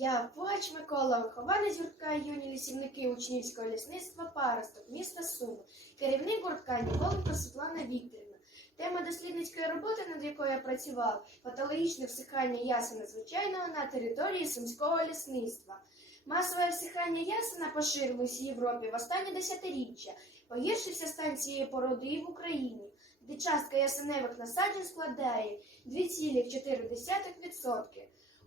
Я Пугач Микола, вихованець гуртка юні лісівники учнівського лісництва Паросток, міста Суми, керівник гуртка Ніколенко Світлана Вікторівна. Тема дослідницької роботи, над якою я працював, патологічне всихання ясена звичайного на території сумського лісництва. Масове всихання ясена поширилось в Європі в останні десятиріччя. Погіршився стан цієї породи і в Україні, де частка ясеневих насаджень складає 2,4%.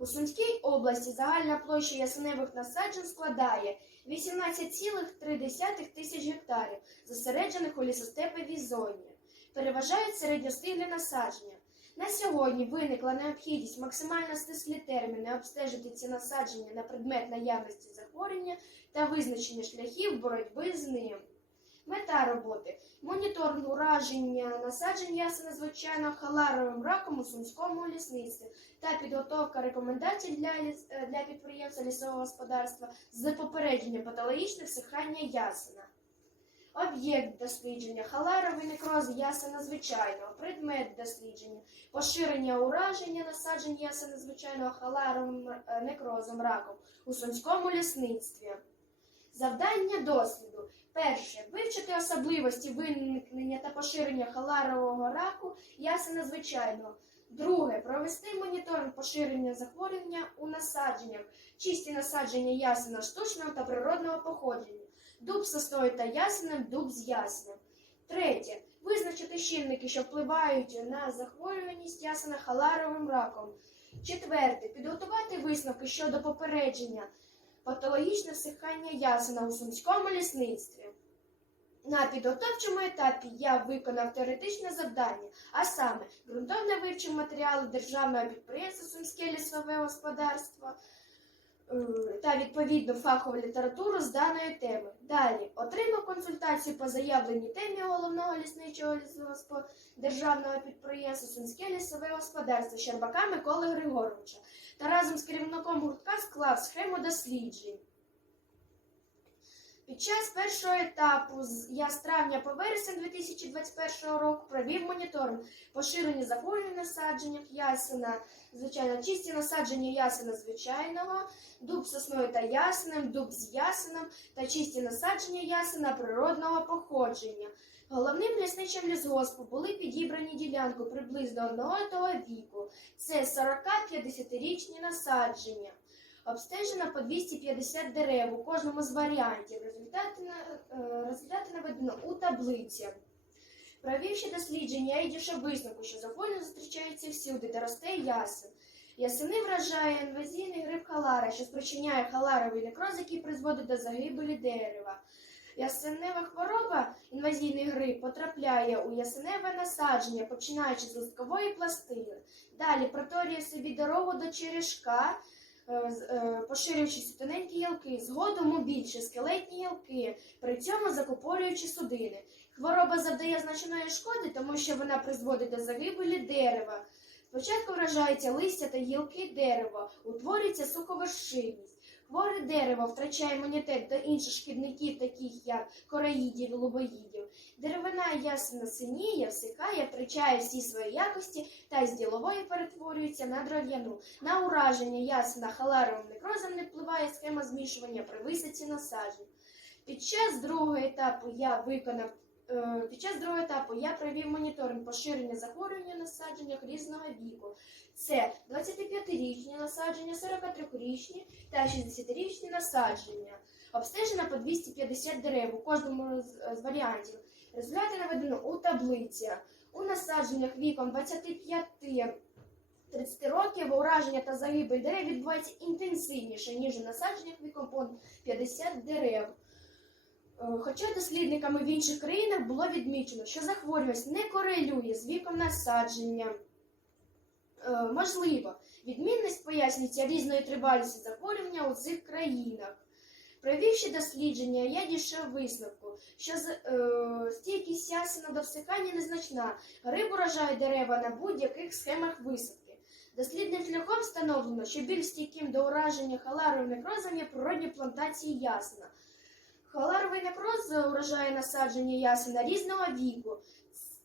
У Сумській області загальна площа ясеневих насаджень складає 18,3 тисяч гектарів, зосереджених у лісостеповій зоні. Переважають середньостиглі насадження. На сьогодні виникла необхідність максимально стислі терміни обстежити ці насадження на предмет наявності захворювання та визначення шляхів боротьби з ним. Мета роботи моніторинг ураження насаджень ясена звичайно халаровим раком у сумському лісництві та підготовка рекомендацій для, е, для підприємства лісового господарства з попередження патологічних всихання ясена. Об'єкт дослідження халаровий некроз ясена звичайного, предмет дослідження, поширення ураження насаджень ясена звичайного халаровим е, некрозом раком у сумському лісництві. Завдання досліду. Перше. Вивчити особливості виникнення та поширення халарового раку ясена звичайного. Друге. Провести моніторинг поширення захворювання у насадженнях, чисті насадження ясена штучного та природного походження. Дуб состою та ясенем, дуб з ясенем. Третє. Визначити щільники, що впливають на захворюваність ясена халаровим раком. Четверте. Підготувати висновки щодо попередження патологічне всихання ясена у сумському лісництві. На підготовчому етапі я виконав теоретичне завдання, а саме ґрунтовно вивчив матеріали державного підприємства Сумське лісове господарство та відповідну фахову літературу з даної теми. Далі отримав консультацію по заявленій темі головного лісничого лісогоспо державного підприємства Сумське лісове господарство Щербака Миколи Григоровича та разом з керівником гуртка склав схему досліджень. Під час першого етапу з- я з травня по вересень 2021 року провів моніторинг поширення захворювань на насадженнях ясена, звичайно, чисті насадження ясена звичайного, дуб сосною та ясенем, дуб з ясеном та чисті насадження ясена природного походження. Головним лісничим лісгоспу були підібрані ділянки приблизно одного того віку. Це 40-50-річні насадження. Обстежено по 250 дерев у кожному з варіантів. Результати, е, результати наведено у таблиці. Провівши дослідження, я дійшов висновку, що захворювання зустрічається всюди, де росте ясен. Ясени вражає інвазійний гриб халара, що спричиняє халаровий некроз, який призводить до загибелі дерева. Ясенева хвороба, інвазійний гриб, потрапляє у ясеневе насадження, починаючи з листкової пластини. Далі проторює собі дорогу до черешка, поширюючись у тоненькі гілки, згодом у більші скелетні гілки, при цьому закупорюючи судини. Хвороба завдає значної шкоди, тому що вона призводить до загибелі дерева. Спочатку вражається листя та гілки дерева, утворюється суховершинність. Хворе дерево втрачає імунітет до інших шкідників, таких як короїдів і лубоїдів. Деревина ясно синіє, всикає, втрачає всі свої якості та з ділової перетворюється на дров'яну. На ураження ясена халаровим некрозом не впливає схема змішування при висадці насаджень. Під час другого етапу я виконав під час другого етапу я провів моніторинг поширення захворювання в насадженнях різного віку. Це 25-річні насадження, 43-річні та 60-річні насадження. Обстежено по 250 дерев у кожному з, варіантів. Результати наведено у таблиці. У насадженнях віком 25 30 років ураження та загибель дерев відбувається інтенсивніше, ніж у насадженнях віком понад 50 дерев. Е, Хоча дослідниками в інших країнах було відмічено, що захворюваність не корелює з віком насадження. Е, Можливо, відмінність пояснюється різною тривалістю захворювання у цих країнах. Провівши дослідження, я дійшов висновку, що е, стійкість ясена до всихання незначна. Гриб уражає дерева на будь-яких схемах висадки. Дослідним шляхом встановлено, що більш стійким до ураження халаровим некрозом є природні плантації ясена. Халаровий некроз уражає насадження ясена різного віку.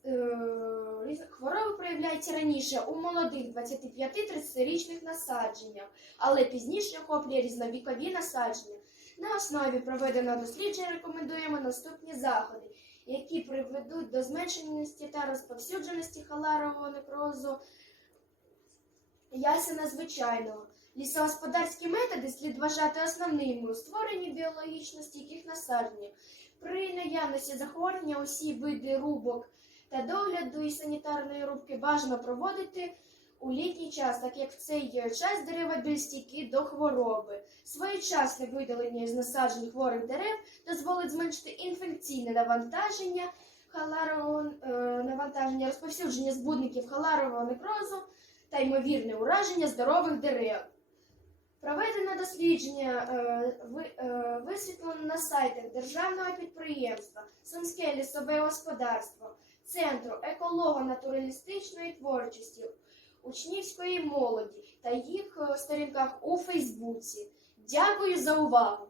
е, хвороби проявляються раніше у молодих 25-30-річних насадженнях, але пізніше охоплює різновікові насадження. На основі проведеного дослідження рекомендуємо наступні заходи, які приведуть до зменшеності та розповсюдженості халарового некрозу ясена звичайного. Лісогосподарські методи слід вважати основними у створенні біологічно стійких насаджень. При наявності захворювання усі види рубок та догляду і санітарної рубки бажано проводити у літній час, так як в цей час дерева більш стійкі до хвороби. Своєчасне видалення із насаджень хворих дерев дозволить зменшити інфекційне навантаження, халарового е, навантаження, розповсюдження збудників халарового некрозу та ймовірне ураження здорових дерев. Проведено дослідження е, е, висвітлено на сайтах державного підприємства Сумське лісове господарство, Центру еколого-натуралістичної творчості, учнівської молоді та їх е, сторінках у Фейсбуці. Дякую за увагу!